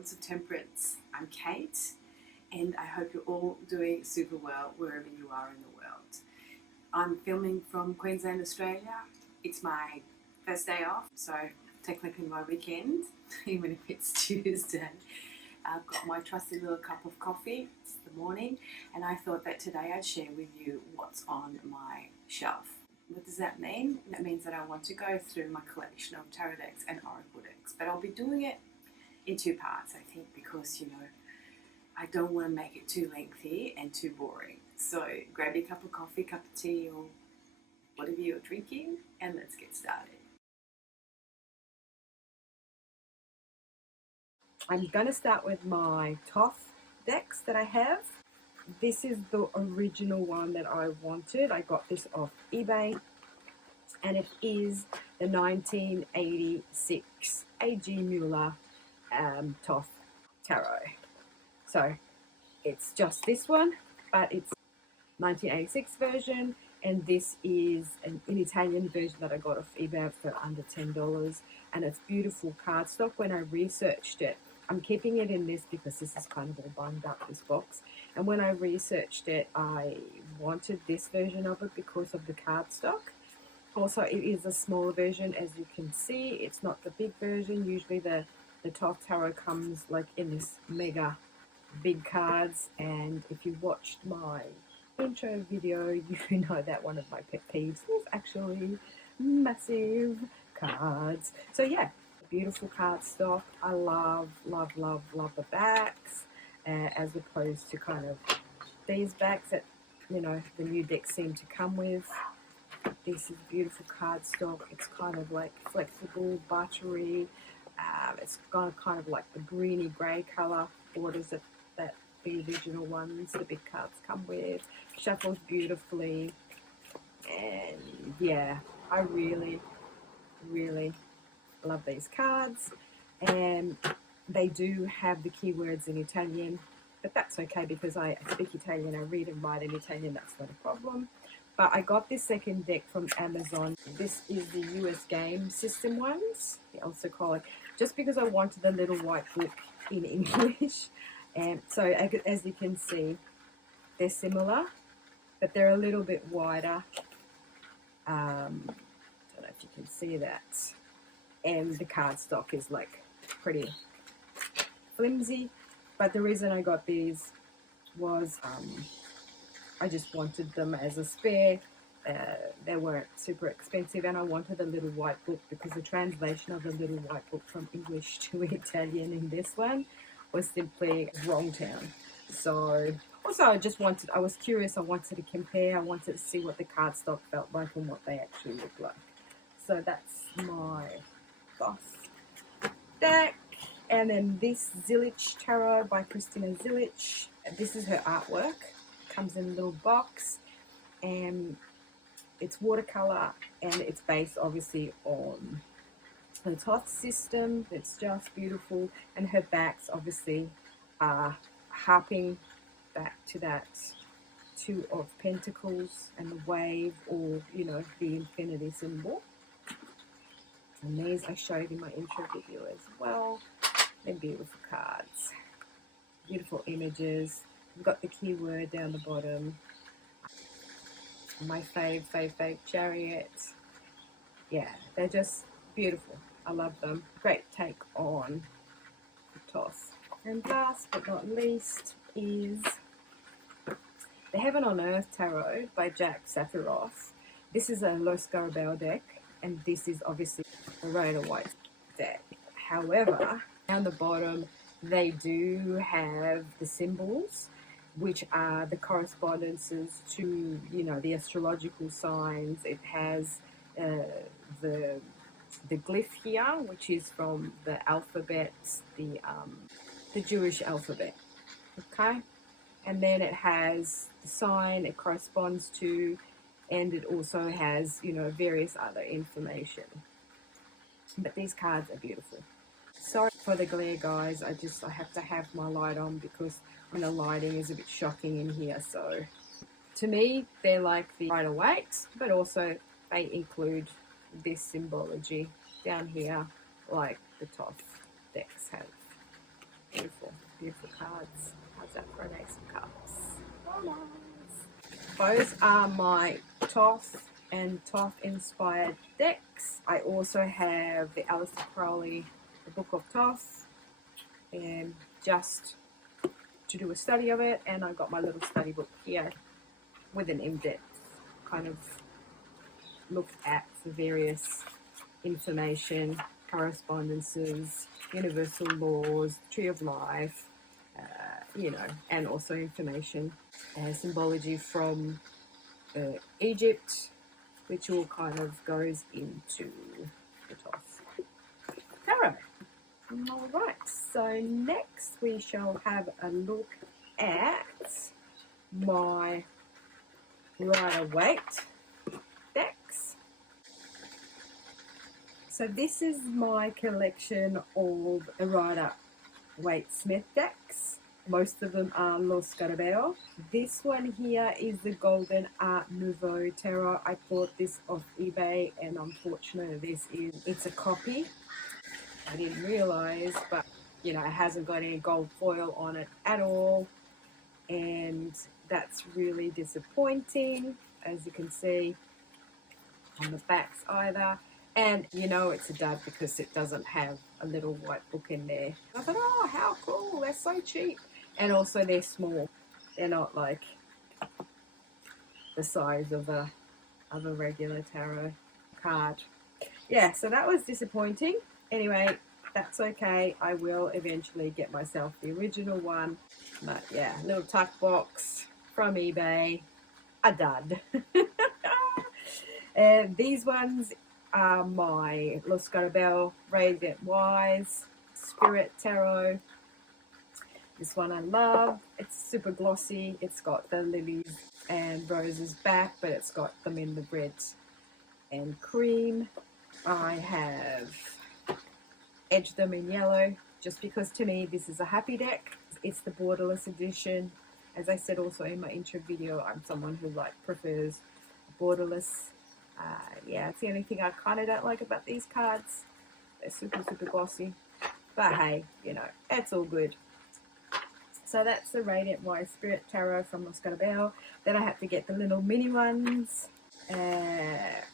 Importance of Temperance. I'm Kate, and I hope you're all doing super well wherever you are in the world. I'm filming from Queensland, Australia. It's my first day off, so technically my weekend, even if it's Tuesday. I've got my trusty little cup of coffee. It's the morning, and I thought that today I'd share with you what's on my shelf. What does that mean? That means that I want to go through my collection of tarot decks and oracle decks, but I'll be doing it in two parts, I think, because, I don't want to make it too lengthy and too boring. So grab your cup of coffee, cup of tea, or whatever you're drinking, and let's get started. I'm going to start with my Toth decks that I have. This is the original one that I wanted. I got this off eBay, and it is the 1986 A.G. Mueller Toth Tarot. So it's just this one, but it's 1986 version, and this is an Italian version that I got off eBay for under $10, and it's beautiful cardstock. When I researched it, I'm keeping it in this because this is kind of all bunged up, this box, and when I researched it, I wanted this version of it because of the cardstock. Also, it is a smaller version, as you can see. It's not the big version. Usually the Toth Tarot comes like in this mega big cards, and if you watched my intro video, you know that one of my pet peeves is actually massive cards. So yeah, beautiful cardstock. I love the backs, as opposed to kind of these backs that the new decks seem to come with. This is beautiful cardstock. It's kind of like flexible, buttery. It's got kind of like the greeny grey colour borders that the original ones, the big cards, come with. Shuffles beautifully, and yeah, I really love these cards. And they do have the keywords in Italian, but that's okay because I speak Italian, I read and write in Italian, that's not a problem. But I got this second deck from Amazon. This is the US game system ones, they also call it, just because I wanted the little white book in English. And so as you can see, they're similar, but they're a little bit wider. Don't know if you can see that. And the cardstock is like pretty flimsy. But the reason I got these was I just wanted them as a spare. They weren't super expensive, and I wanted a little white book because the translation of the little white book from English to Italian in this one was simply wrong town. So also I was curious, I wanted to compare, I wanted to see what the cardstock felt like and what they actually look like. So that's my Toth deck. And then this Zilich Tarot by Christina Zilich. This is her artwork. Comes in a little box, and it's watercolor, and it's based obviously on the Toth system. It's just beautiful, and her backs obviously are harping back to that Two of Pentacles and the wave, or the infinity symbol. And these I showed in my intro video as well. They're beautiful cards, beautiful images. We've got the keyword down the bottom. My fave Chariot. Yeah, they're just beautiful. I love them. Great take on the Toth. And last but not least is the Heaven on Earth Tarot by Jack Safiroff. This is a Los Garabel deck, and this is obviously a Rider White deck. However, down the bottom, they do have the symbols, which are the correspondences to, the astrological signs. It has the glyph here, which is from the alphabet, the Jewish alphabet. Okay, and then it has the sign it corresponds to, and it also has, various other information. But these cards are beautiful. Sorry for the glare, guys. I have to have my light on because the lighting is a bit shocking in here. So to me, they're like the Rider-Waite, but also they include this symbology down here, like the Toth decks have. Beautiful, beautiful cards. How's that for an ace of cups? Oh, nice. Those are my Toth and Toth inspired decks. I also have the Aleister Crowley, the Book of Toth, and just to do a study of it, and I got my little study book here with an in-depth kind of look at the various information, correspondences, universal laws, tree of life, you know, and also information and symbology from Egypt, which all kind of goes into the Toth Tarot. All right, so next we shall have a look at my Rider-Waite decks. So this is my collection of Rider-Waite Smith decks. Most of them are Los Scarabeo. This one here is the Golden Art Nouveau Tarot. I bought this off eBay, and unfortunately it's a copy. I didn't realize, but you know, it hasn't got any gold foil on it at all, and that's really disappointing, as you can see on the backs either. And you know it's a dud because it doesn't have a little white book in there. I thought, oh, how cool, they're so cheap. And also they're small. They're not like the size of a regular tarot card. Yeah, so that was disappointing. Anyway, that's okay. I will eventually get myself the original one. But yeah, little tuck box from eBay. A dud. These ones are my Los Scarabeo Radiant Wise Spirit Tarot. This one I love. It's super glossy. It's got the lilies and roses back, but it's got them in the red and cream. I have edged them in yellow just because to me this is a happy deck. It's the borderless edition. As I said also in my intro video, I'm someone who prefers borderless. Yeah, it's the only thing I kind of don't like about these cards. They're super, super glossy. But hey, you know, it's all good. So that's the Radiant Wise Spirit Tarot from Los Scarabeo. Then I had to get the little mini ones. And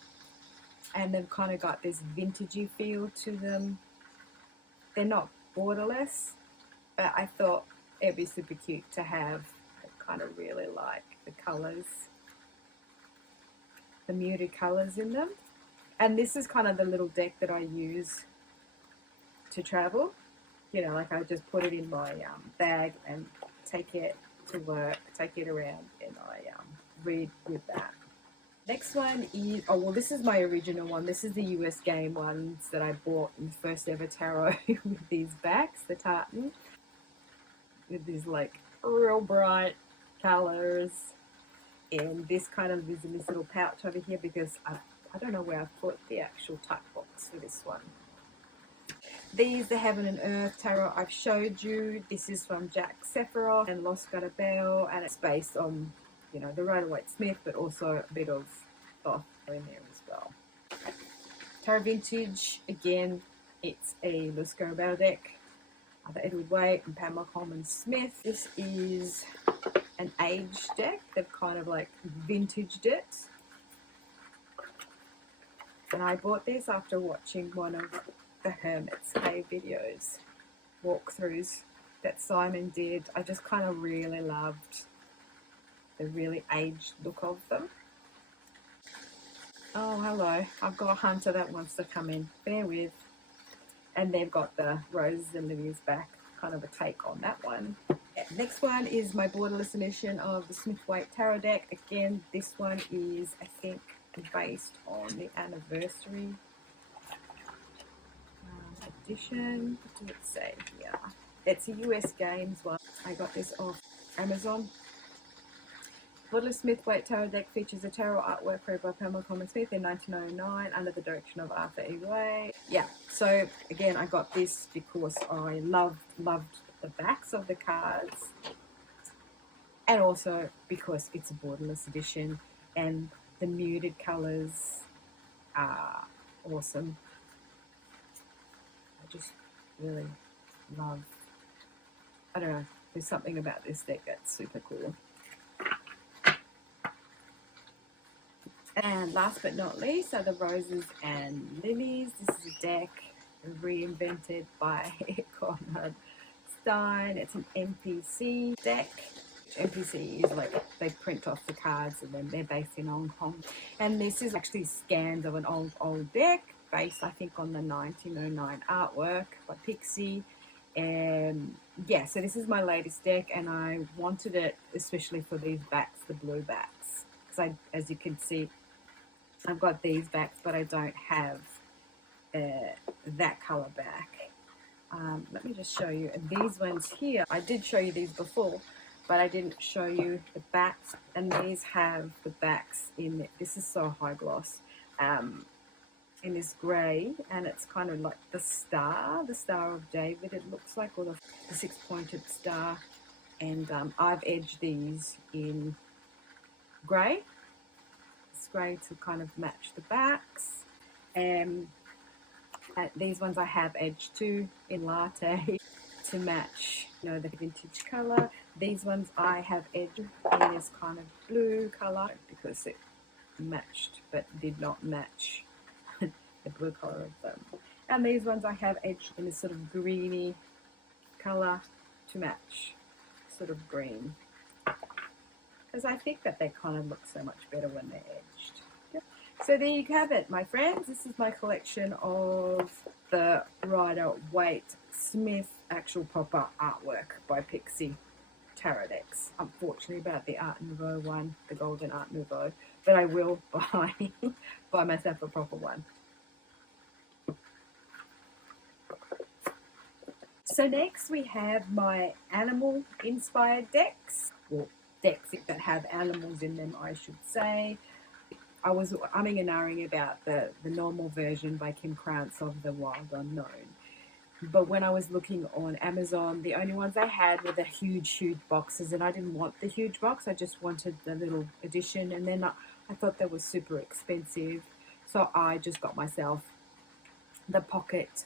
they've kind of got this vintagey feel to them. They're not borderless, but I thought it'd be super cute to have. I kind of really like the colours, the muted colours in them. And this is kind of the little deck that I use to travel. You know, like I just put it in my bag and take it to work, take it around, and I read with that. Next one is, oh well, this is my original one. This is the US game ones that I bought in the first ever tarot with these backs, the tartan, with these like real bright colours. And this kind of is in this little pouch over here because I don't know where I put the actual tuck box for this one. These, the Heaven and Earth Tarot I've showed you. This is from Jack Sephiroth and Los Scarabeo, and it's based on, you know, the Rider-Waite Smith, but also a bit of Thoth in there as well. Tarot Vintage, again, it's a Los Scarabeo deck. Edward Waite and Pamela Coleman Smith. This is an age deck. They've kind of like vintaged it. And I bought this after watching one of the Hermit's fave videos, walkthroughs that Simon did. I just kind of really loved the really aged look of them. Oh, hello. I've got a hunter that wants to come in. Bear with. And they've got the roses and lilies back, kind of a take on that one. Next one is my borderless edition of the Smith-Waite Tarot deck. Again, this one is, I think, based on the anniversary edition. What did it say here? It's a US Games one. I got this off Amazon. Borderless Smith-Waite Tarot deck features a tarot artwork created by Pamela Coleman Smith in 1909 under the direction of Arthur E. Way. Yeah, so again, I got this because I loved the backs of the cards, and also because it's a borderless edition and the muted colours are awesome. I just really love I don't know, there's something about this deck that's super cool. And last but not least are the Roses and Lilies. This is a deck reinvented by Conrad Stein. It's an NPC deck. NPC is like they print off the cards and then they're based in Hong Kong. And this is actually scans of an old deck based, I think, on the 1909 artwork by Pixie. And yeah, so this is my latest deck, and I wanted it especially for these backs, the blue backs, because as you can see, I've got these backs, but I don't have that color back. Let me just show you. And these ones here, I did show you these before, but I didn't show you the backs. And these have the backs in it. This is so high gloss. In this grey, and it's kind of like the Star of David, it looks like, or the six-pointed star. And I've edged these in grey. It's grey to kind of match the backs. And these ones I have edged too in latte to match, you know, the vintage colour. These ones I have edged in this kind of blue colour because it matched but did not match the blue colour of them. And these ones I have edged in this sort of greeny colour to match sort of green, because I think that they kind of look so much better when they're edged. Yep. So there you have it, my friends. This is my collection of the Rider-Waite-Smith actual proper artwork by Pixie tarot decks. Unfortunately about the Art Nouveau one, the Golden Art Nouveau, but I will buy myself a proper one. So next we have my animal inspired decks, or decks that have animals in them, I should say. I was umming and ahhing about the normal version by Kim Krantz of The Wild Unknown. But when I was looking on Amazon, the only ones I had were the huge boxes, and I didn't want the huge box. I just wanted the little edition, and then I thought they were super expensive. So I just got myself the pocket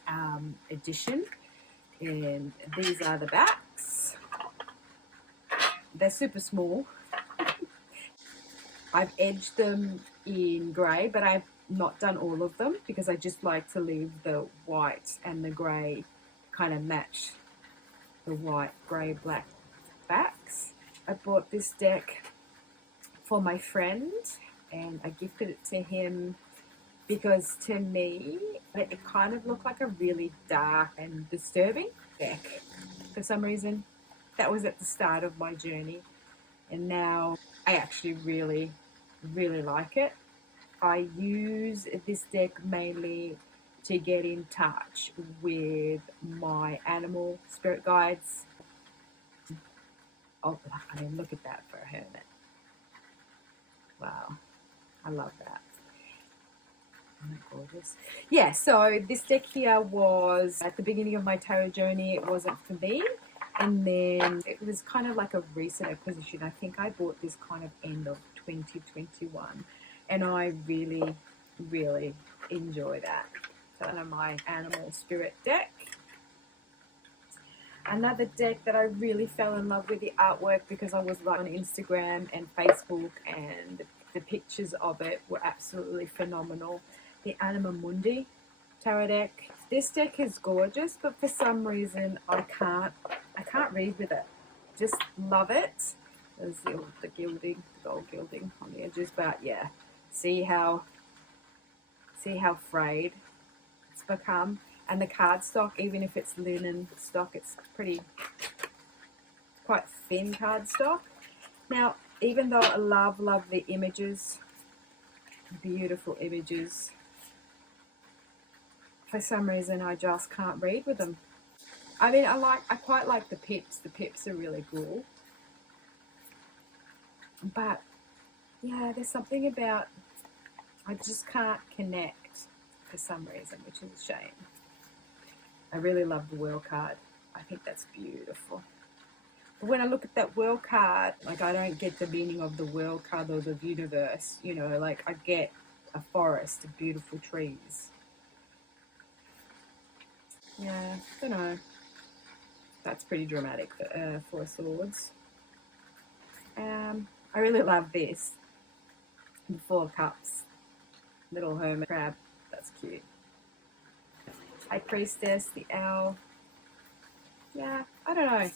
edition. And these are the backs. They're super small. I've edged them in grey, but I've not done all of them because I just like to leave the white and the grey kind of match the white, grey, black backs. I bought this deck for my friend and I gifted it to him because to me it kind of looked like a really dark and disturbing deck. For some reason, that was at the start of my journey, and now I actually really like it. I use this deck mainly to get in touch with my animal spirit guides. Oh, I mean, look at that for a hermit. Wow, I love that. Isn't that gorgeous? Yeah, so this deck here was at the beginning of my tarot journey. It wasn't for me, and then it was kind of like a recent acquisition. I think I bought this kind of end of 2021, and I really enjoy that. So I know my animal spirit deck. Another deck that I really fell in love with the artwork because I was on Instagram and Facebook, and the pictures of it were absolutely phenomenal. The Anima Mundi tarot deck. This deck is gorgeous, but for some reason I can't read with it. Just love it. There's the gilding, the gold gilding on the edges, but yeah, see how frayed it's become. And the cardstock, even if it's linen stock, it's quite thin cardstock. Now, even though I love the images, beautiful images, for some reason I just can't read with them. I mean, I quite like the pips. The pips are really cool. But yeah, there's something about I just can't connect for some reason, which is a shame. I really love the World card. I think that's beautiful. But when I look at that World card, like, I don't get the meaning of the World card or the universe, you know, like I get a forest of beautiful trees. Yeah, I don't know. That's pretty dramatic, 4 swords. I really love this. The 4 cups. Little hermit crab. That's cute. High priestess, the owl. Yeah, I don't know.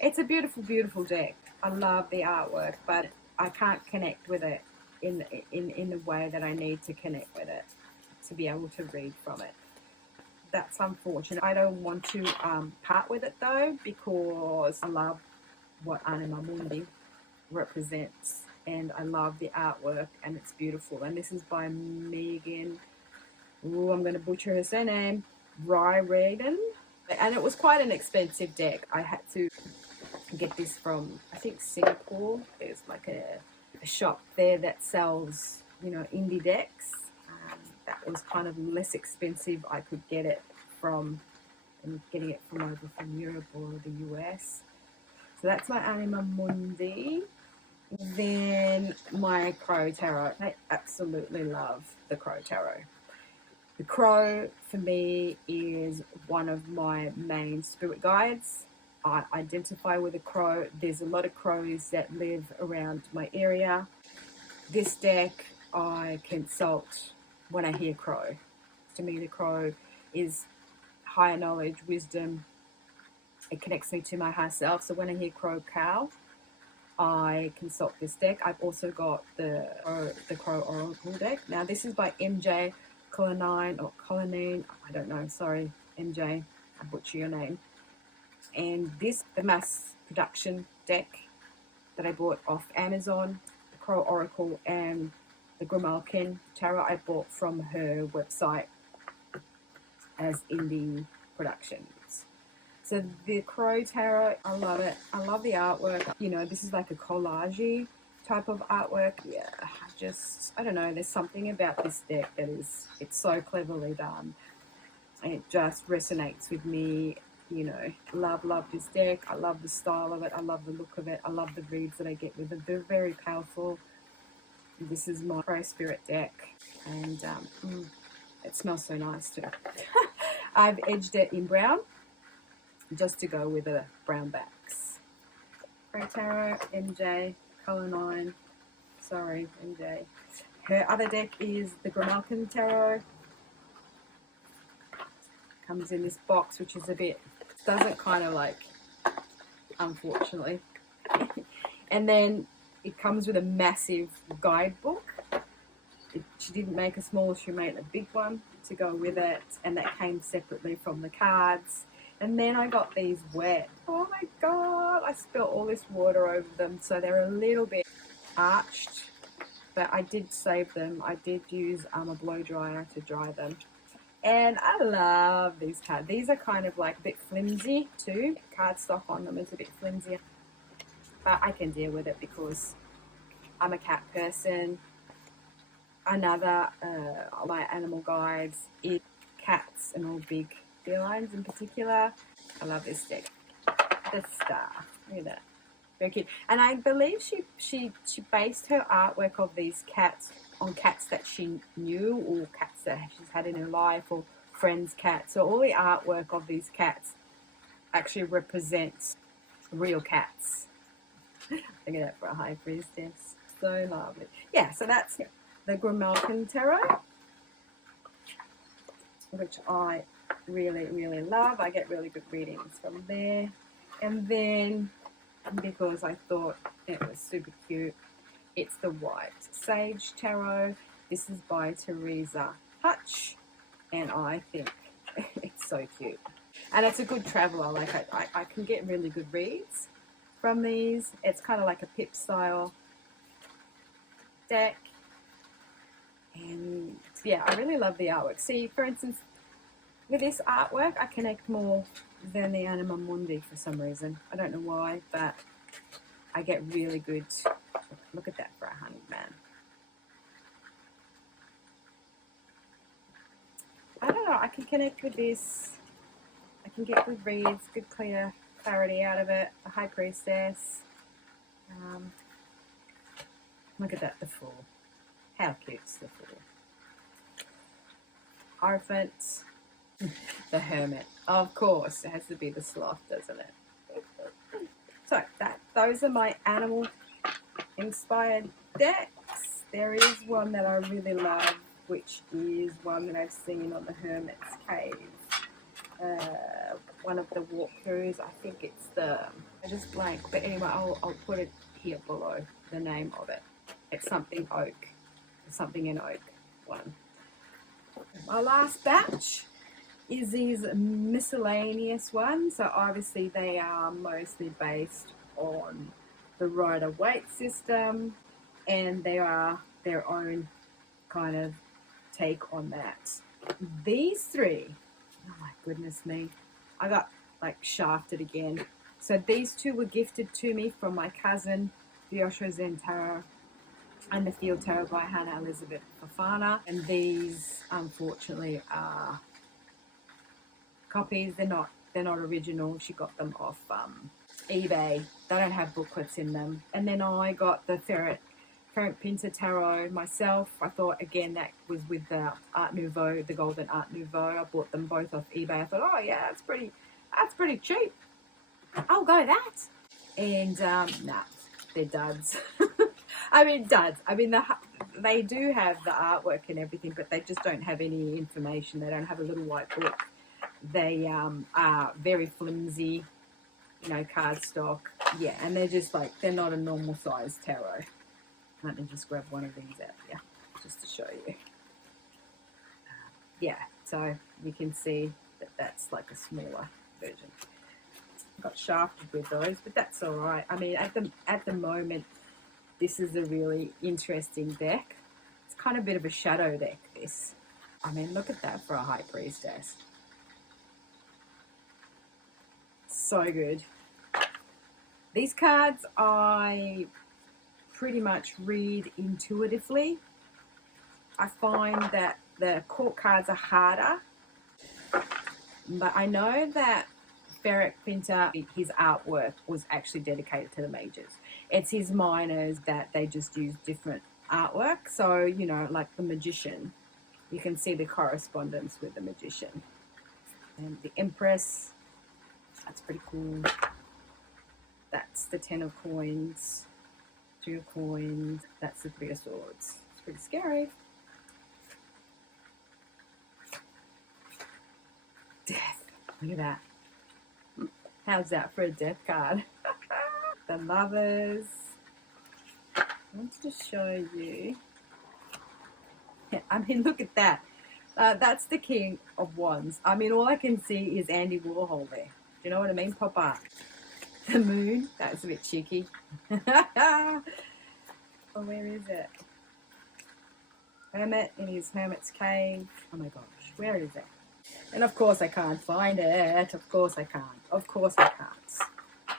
It's a beautiful, beautiful deck. I love the artwork, but I can't connect with it in the way that I need to connect with it to be able to read from it. That's unfortunate. I don't want to part with it though, because I love what Anima Mundi represents, and I love the artwork, and it's beautiful. And this is by Megan. Ooh, I'm going to butcher her surname. Ryraden. And it was quite an expensive deck. I had to get this from, I think, Singapore. There's like a shop there that sells, you know, indie decks. That was kind of less expensive. I could get it from, and getting it from over from Europe or the US. So that's my Anima Mundi. Then my Crow Tarot. I absolutely love the Crow Tarot. The crow, for me, is one of my main spirit guides. I identify with a crow. There's a lot of crows that live around my area. This deck I consult when I hear crow. To me, the crow is higher knowledge, wisdom. It connects me to my higher self. So when I hear crow cow, I consult this deck. I've also got the Crow Oracle deck. Now, this is by MJ Colonine or Colonine, I don't know, sorry, MJ, I butcher your name. And this, the mass production deck that I bought off Amazon, the Crow Oracle and the Grimalkin Tarot I bought from her website as indie productions. So the Crow Tarot, I love it. I love the artwork. You know, this is like a collage type of artwork. Yeah, I don't know, there's something about this deck that it's so cleverly done. It just resonates with me, you know. Love this deck. I love the style of it. I love the look of it. I love the reads that I get with it. They're very powerful. This is my Crow Spirit deck, and it smells so nice too. I've edged it in brown just to go with the brown backs. Crow Tarot, MJ, Color 9. Sorry, MJ. Her other deck is the Grimalkin Tarot. Comes in this box, which is a bit, doesn't kind of like, unfortunately. And then it comes with a massive guidebook. She didn't make a small, she made a big one to go with it, and that came separately from the cards. And then I got these wet. Oh my god, I spilled all this water over them, so they're a little bit arched, but I did save them. I did use a blow dryer to dry them, and I love these cards. These are kind of like a bit flimsy too. Cardstock on them is a bit flimsy, but I can deal with it because I'm a cat person. Another my animal guides is cats, and all big felines in particular. I love this deck. The Star, look at that. Very cute. And I believe she based her artwork of these cats on cats that she knew, or cats that she's had in her life, or friends' cats. So all the artwork of these cats actually represents real cats. Look at that for a high priestess. So lovely. Yeah, so that's the Grimalkin Tarot, which I really, really love. I get really good readings from there. And then, because I thought it was super cute, it's the White Sage Tarot. This is by Teresa Hutch, and I think it's so cute. And it's a good traveller. Like I can get really good reads from these. It's kind of like a pip style deck. And yeah, I really love the artwork. See, for instance, with this artwork, I connect more than the Anima Mundi for some reason. I don't know why, but I get really good. Look at that for a honey man. I don't know, I can connect with this. I can get good reads, good clear clarity out of it. The High Priestess. Look at that, the Fool. How cute's the Fool? Hierophant. The Hermit. Of course, it has to be the Sloth, doesn't it? So those are my animal inspired decks. There is one that I really love, which is one that I've seen on the Hermit's Cave. One of the walkthroughs. I think it's I just blank, but anyway, I'll put it here below, the name of it. It's something oak, something in oak one. My last batch is these miscellaneous ones. So obviously they are mostly based on the Rider-Waite system, and they are their own kind of take on that. These three, oh my goodness me, I got like shafted again. So these two were gifted to me from my cousin, the Osho Zen Tarot and the Field Tarot by Hannah Elizabeth Fafana. And these, unfortunately, are copies. They're not original. She got them off eBay. They don't have booklets in them. And then I got the Ferret Pinter Tarot myself. I thought, again, that was with the Art Nouveau, the Golden Art Nouveau. I bought them both off eBay. I thought, oh yeah, that's pretty cheap. I'll go that. And nah, they're duds. I mean, duds. I mean, they do have the artwork and everything, but they just don't have any information. They don't have a little white book. They are very flimsy, you know, cardstock. Yeah, and they're just like, they're not a normal size tarot. Let me just grab one of these out here, just to show you. Yeah, so you can see that that's like a smaller version. Got shafted with those, but that's all right. I mean, at the moment, this is a really interesting deck. It's kind of a bit of a shadow deck, this. I mean, look at that for a High Priestess. So good. These cards I pretty much read intuitively. I find that the court cards are harder, but I know that Ferret Pinter, his artwork was actually dedicated to the majors. It's his minors that they just use different artwork. So, you know, like the Magician, you can see the correspondence with the Magician. And the Empress, that's pretty cool. That's the 10 of Coins, 2 of Coins, that's the 3 of Swords. It's pretty scary. Death, look at that. How's that for a death card? The Lovers. I wanted to show you. Yeah, I mean, look at that. That's the King of Wands. I mean, all I can see is Andy Warhol there. Do you know what I mean? Pop art. The Moon. That's a bit cheeky. Oh, where is it? Hermit in his Hermit's Cave. Oh my gosh, where is it? And of course I can't find it. Of course I can't. Of course I can't.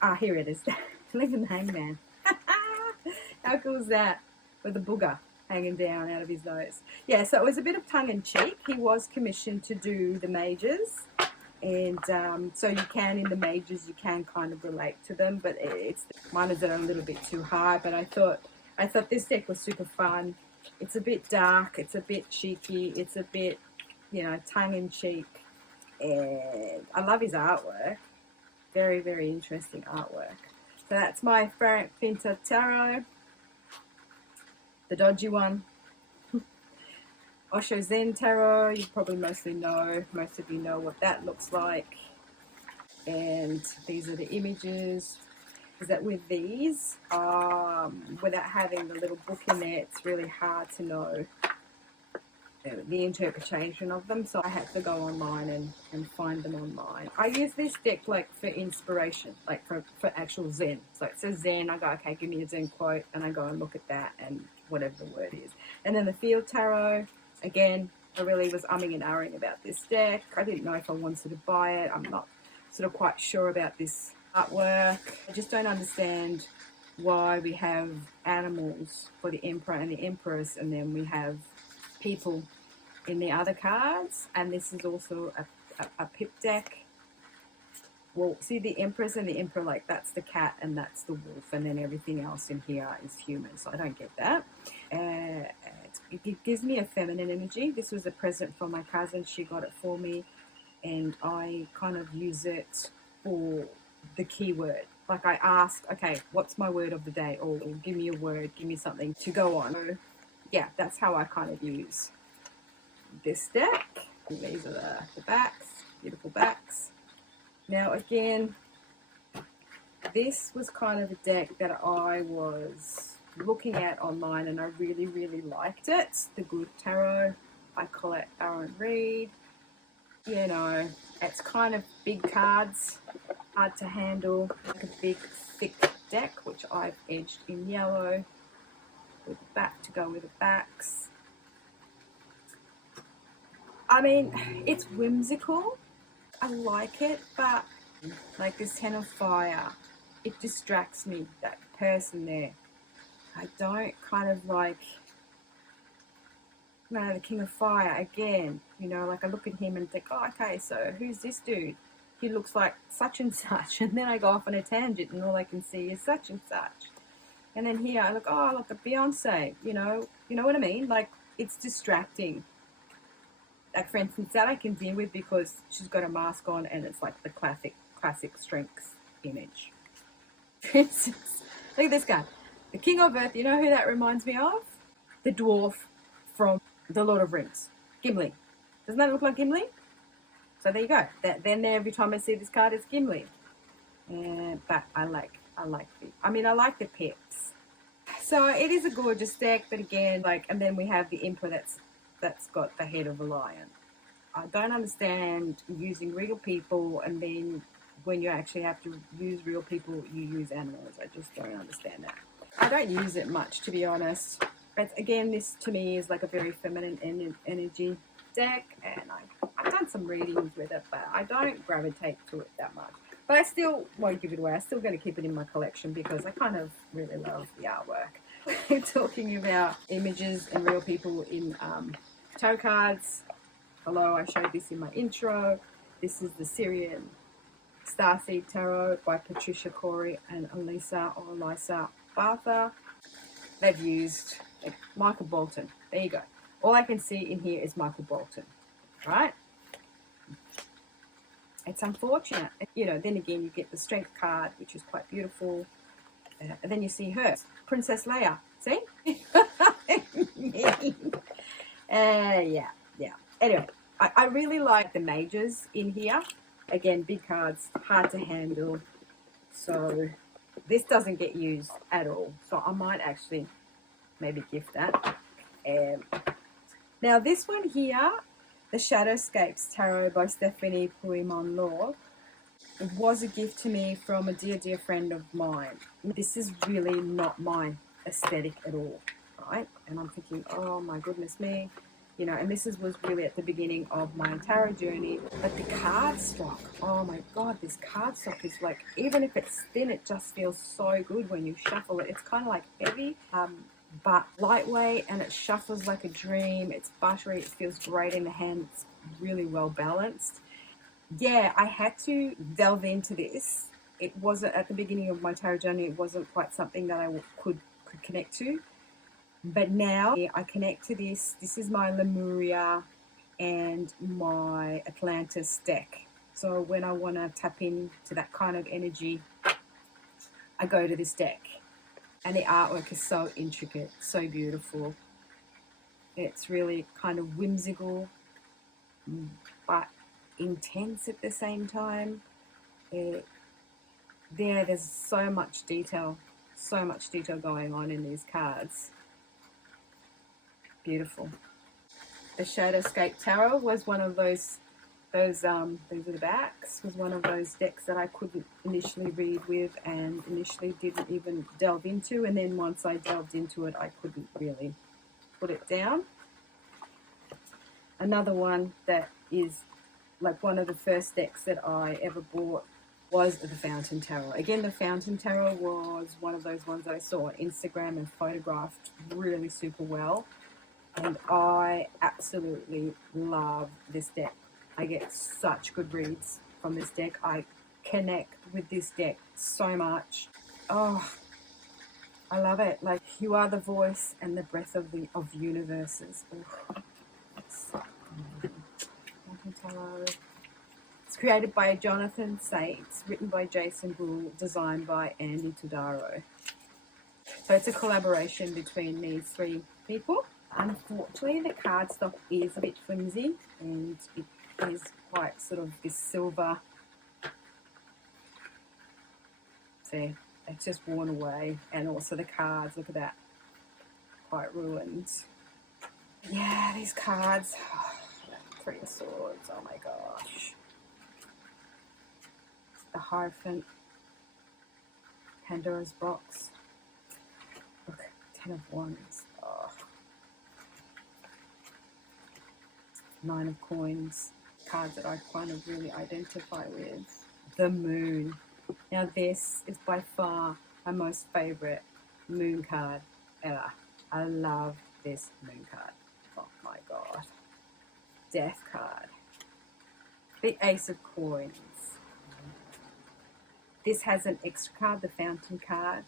Ah, here it is. Look at the Hangman. How cool is that? With a booger hanging down out of his nose. Yeah, so it was a bit of tongue-in-cheek. He was commissioned to do the majors. And so you can, in the majors, you can kind of relate to them. But it's mine is a little bit too high. But I thought this deck was super fun. It's a bit dark. It's a bit cheeky. It's a bit, you know, tongue-in-cheek. And I love his artwork. Very, very interesting artwork. So that's my Ferret Pinter Tarot. The dodgy one. Osho Zen Tarot, you probably most of you know what that looks like. And these are the images. Is that with these, without having the little book in there, it's really hard to know the interpretation of them. So I had to go online and find them online. I use this deck like for inspiration, like for actual Zen. So it says Zen, I go, okay, give me a Zen quote, and I go and look at that and whatever the word is. And then the Field Tarot, again, I really was umming and ahhing about this deck. I didn't know if I wanted to buy it. I'm not sort of quite sure about this artwork. I just don't understand why we have animals for the Emperor and the Empress, and then we have people in the other cards. And this is also a pip deck. Well, see the Empress and the Emperor, like that's the cat and that's the wolf, and then everything else in here is human. So I don't get that. It gives me a feminine energy. This was a present from my cousin. She got it for me, and I kind of use it for the keyword. Like I ask, okay, what's my word of the day? Or give me a word, give me something to go on. So, yeah, that's how I kind of use this deck. And these are the backs, beautiful backs. Now again, this was kind of a deck that I was looking at online and I really, really liked it. The Good Tarot. I call it Aaron Reed. You know, it's kind of big cards, hard to handle, like a big thick deck, which I've edged in yellow with the back to go with the backs. I mean, it's whimsical. I like it, but like this Ten of Fire, it distracts me, that person there. I don't kind of like, no, the King of Fire again, you know, like I look at him and think, oh, okay, so who's this dude? He looks like such and such. And then I go off on a tangent and all I can see is such and such. And then here I look, oh, look at Beyonce, you know what I mean? Like, it's distracting. Like, for instance, that I can deal with because she's got a mask on and it's like the classic strength image. For instance, look at this guy. The King of Earth, you know who that reminds me of? The dwarf from The Lord of Rings. Gimli. Doesn't that look like Gimli? So there you go. Then every time I see this card, it's Gimli. But I like the pips. So it is a gorgeous deck, but again, like, and then we have the Emperor that's got the head of a lion. I don't understand using real people and then when you actually have to use real people, you use animals. I just don't understand that. I don't use it much, to be honest. But again, this to me is like a very feminine energy deck, and I've done some readings with it, but I don't gravitate to it that much. But I still won't give it away. I'm still going to keep it in my collection because I kind of really love the artwork. We're talking about images and real people in tarot cards. Hello, I showed this in my intro. This is the Syrian Starseed Tarot by Patricia Corey and Elisa Bartha. They've used Michael Bolton. There you go. All I can see in here is Michael Bolton, right? It's unfortunate. You know, then again, you get the Strength card, which is quite beautiful. And then you see her, Princess Leia. See? Yeah. Anyway, I really like the mages in here. Again, big cards, hard to handle. So this doesn't get used at all. So I might actually maybe gift that. Now this one here, the Shadowscapes Tarot by Stephanie Puy-Monlaw, it was a gift to me from a dear friend of mine. This is really not my aesthetic at all, right? And I'm thinking, oh my goodness me, you know, and this was really at the beginning of my tarot journey. But the cardstock, oh my God, this cardstock is like, even if it's thin, it just feels so good when you shuffle it. It's kind of like heavy, but lightweight, and it shuffles like a dream. It's buttery, it feels great in the hand, it's really well balanced. Yeah, I had to delve into this. It wasn't, at the beginning of my tarot journey, it wasn't quite something that I could connect to. But now I connect to this. This is my Lemuria and my Atlantis deck. So when I want to tap into that kind of energy, I go to this deck. And the artwork is so intricate, so beautiful. It's really kind of whimsical, but intense at the same time. There's so much detail going on in these cards. Beautiful. The Shadowscape Tarot was one of those are the backs, was one of those decks that I couldn't initially read with and initially didn't even delve into, and then once I delved into it, I couldn't really put it down. Another one that is like one of the first decks that I ever bought was the Fountain Tarot. Again, the Fountain Tarot was one of those ones that I saw on Instagram and photographed really super well. And I absolutely love this deck. I get such good reads from this deck. I connect with this deck so much. Oh, I love it. Like, you are the voice and the breath of universes. Oh, it's It's created by Jonathan Sates, written by Jason Gould, designed by Andy Todaro. So it's a collaboration between these three people. Unfortunately, the cardstock is a bit flimsy, and it is quite sort of this silver. See, it's just worn away, and also the cards, look at that, quite ruined. Yeah, these cards, Three of Swords, oh my gosh. The Hierophant, Pandora's Box, look, Ten of Wands, oh. Nine of Coins, cards that I kind of really identify with. The Moon. Now this is by far my most favourite moon card ever. I love this moon card. Oh my god. Death card. The Ace of Coins. This has an extra card, the Fountain card.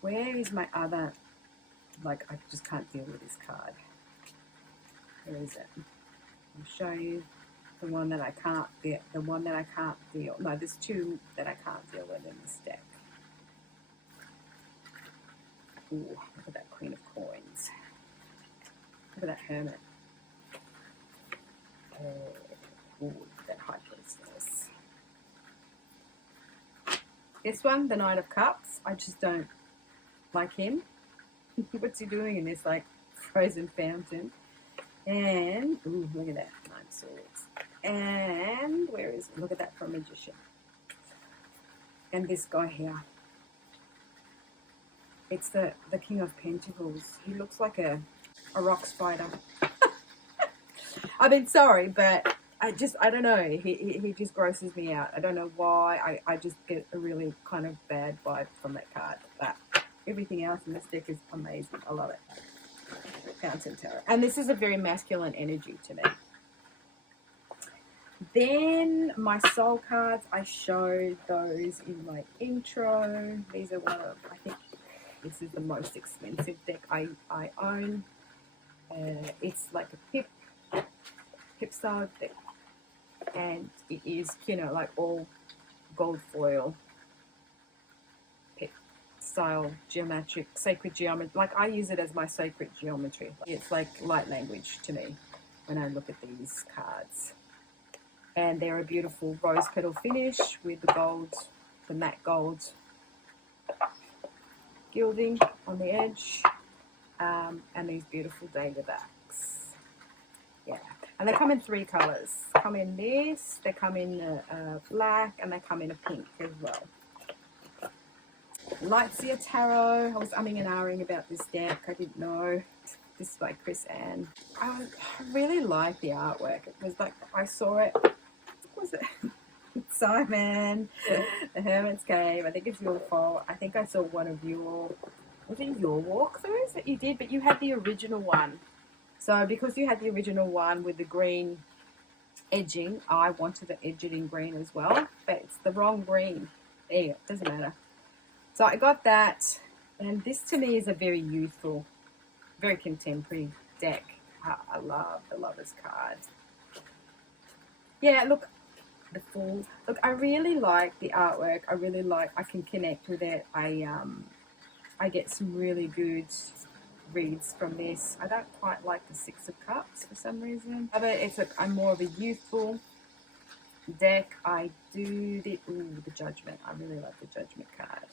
Where is my other, like, I just can't deal with this card. Where is it? I'll show you the one that I can't deal, no, there's two that I can't deal with in this deck. Ooh, look at that Queen of Coins. Look at that Hermit. Ooh, that High Priestess. This one, the Knight of Cups, I just don't like him. What's he doing in this, like, frozen fountain? And, ooh, look at that, Nine of Swords. And, where is it? Look at that for a Magician. And this guy here. It's the King of Pentacles. He looks like a rock spider. I mean, sorry, but I don't know. He just grosses me out. I don't know why. I just get a really kind of bad vibe from that card. But everything else in this deck is amazing. I love it. Fountain Tarot. And this is a very masculine energy to me. Then my soul cards, I showed those in my intro. These are one of, I think this is the most expensive deck I own. It's like a pip style deck. And it is, you know, like all gold foil pip style geometric, sacred geometry. Like I use it as my sacred geometry. It's like light language to me when I look at these cards. And they're a beautiful rose petal finish with the gold, the matte gold gilding on the edge, and these beautiful dagger backs. Yeah, and they come in three colours. Come in this, they come in black, and they come in a pink as well. Lightseer Tarot. I was umming and ahhing about this deck. I didn't know. This is by Chris Ann. I really like the artwork. It was like, I saw it. What was it? Simon, the Hermit's Cave. I think it's your fault. I think I saw one of your, was it your walkthroughs that you did? But you had the original one. So because you had the original one with the green edging, I wanted to edge it in green as well. But it's the wrong green. There you go. Doesn't matter. So I got that. And this to me is a very youthful, very contemporary deck. I love the Lover's card. Yeah, look. The Fool. Look, I really like the artwork. I really like, I can connect with it. I get some really good reads from this. I don't quite like the Six of Cups for some reason. But I'm more of a youthful deck. I do the Judgment. I really like the Judgment card.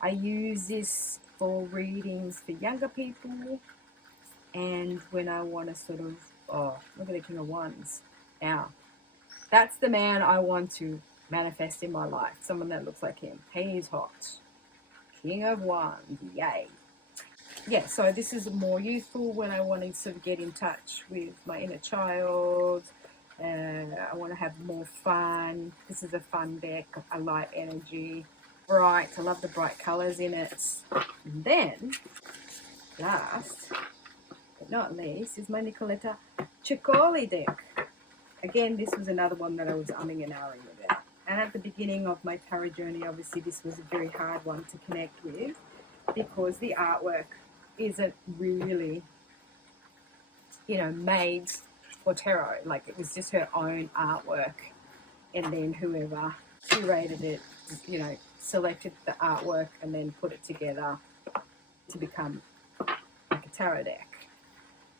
I use this for readings for younger people, and when I want to sort of, oh, look at the King of Wands. Now, that's the man I want to manifest in my life. Someone that looks like him. He's hot. King of Wands. Yay. Yeah, so this is more youthful when I want to sort of get in touch with my inner child. I want to have more fun. This is a fun deck. A light energy. Bright. I love the bright colours in it. And then, last but not least, is my Nicoletta Ciccoli deck. Again, this was another one that I was umming and ahhing about. And at the beginning of my tarot journey, obviously this was a very hard one to connect with because the artwork isn't really, you know, made for tarot. Like, it was just her own artwork, and then whoever curated it, you know, selected the artwork and then put it together to become like a tarot deck.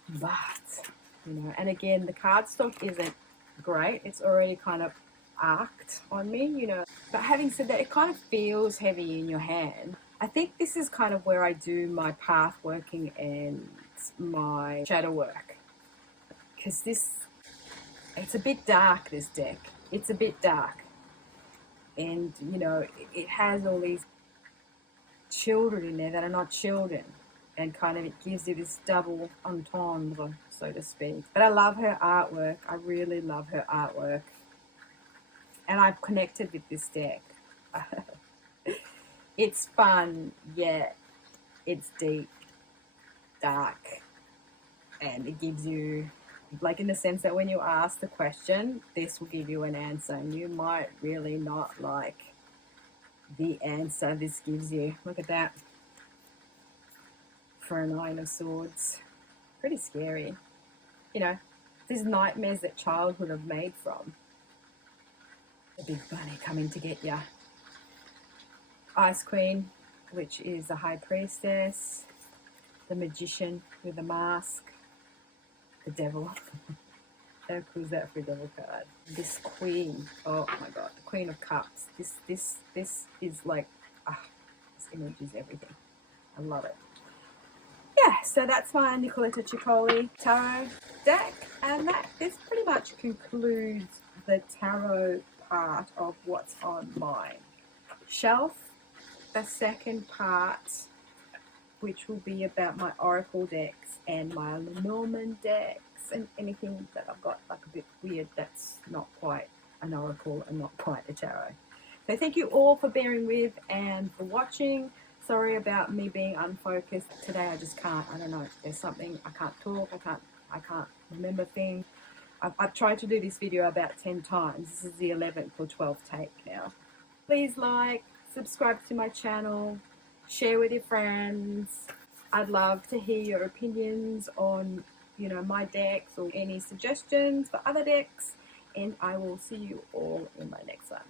But, you know, and again, the cardstock isn't great. It's already kind of arced on me, you know. But having said that, it kind of feels heavy in your hand. I think this is kind of where I do my path working and my shadow work. Because it's a bit dark, this deck. It's a bit dark. And, you know, it has all these children in there that are not children. And kind of it gives you this double entendre, so to speak. But I love her artwork. I really love her artwork. And I've connected with this deck. It's fun, yet it's deep, dark, and it gives you, like, in the sense that when you ask the question, this will give you an answer, and you might really not like the answer this gives you. Look at that. For a 9 of Swords. Pretty scary. You know, these nightmares that childhood have made from. The big bunny coming to get ya. Ice Queen, which is the High Priestess. The Magician with a mask. The Devil. How cool is that for a devil card? This Queen. Oh my god. The Queen of Cups. This is like, this image is everything. I love it. Yeah, so that's my Nicoletta Ciccoli tarot deck, and this pretty much concludes the tarot part of what's on my shelf. The second part, which will be about my Oracle decks and my Lenormand decks and anything that I've got like a bit weird that's not quite an Oracle and not quite a tarot. So thank you all for bearing with and for watching. Sorry about me being unfocused today. I just can't. I don't know. There's something. I can't talk. I can't remember things. I've tried to do this video about 10 times. This is the 11th or 12th take now. Please like, subscribe to my channel, share with your friends. I'd love to hear your opinions on, you know, my decks or any suggestions for other decks. And I will see you all in my next one.